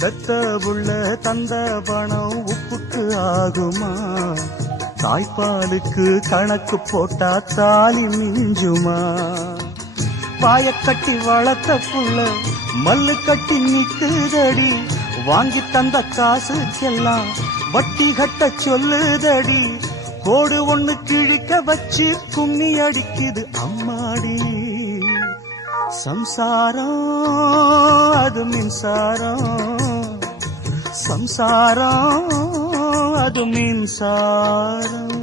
பெத்த புள்ள தந்த பணம் உப்புக்கு ஆகுமா? தாய்ப்பாலுக்கு கணக்கு போட்டா தாலி மிஞ்சுமா? பாயக்கட்டி வளர்த்த புள்ள மல்லு கட்டி நிக்குதடி, வாங்கி தந்த காசுக்கெல்லாம் வட்டி கட்ட சொல்லுதடி. கோடு ஒண்ணு கிழிக்க வச்சு கும்மி அடிக்குது அம்மாடி. சம்சாரம் அது மின்சாரம், சம்சாரம் அது மின்சாரம்.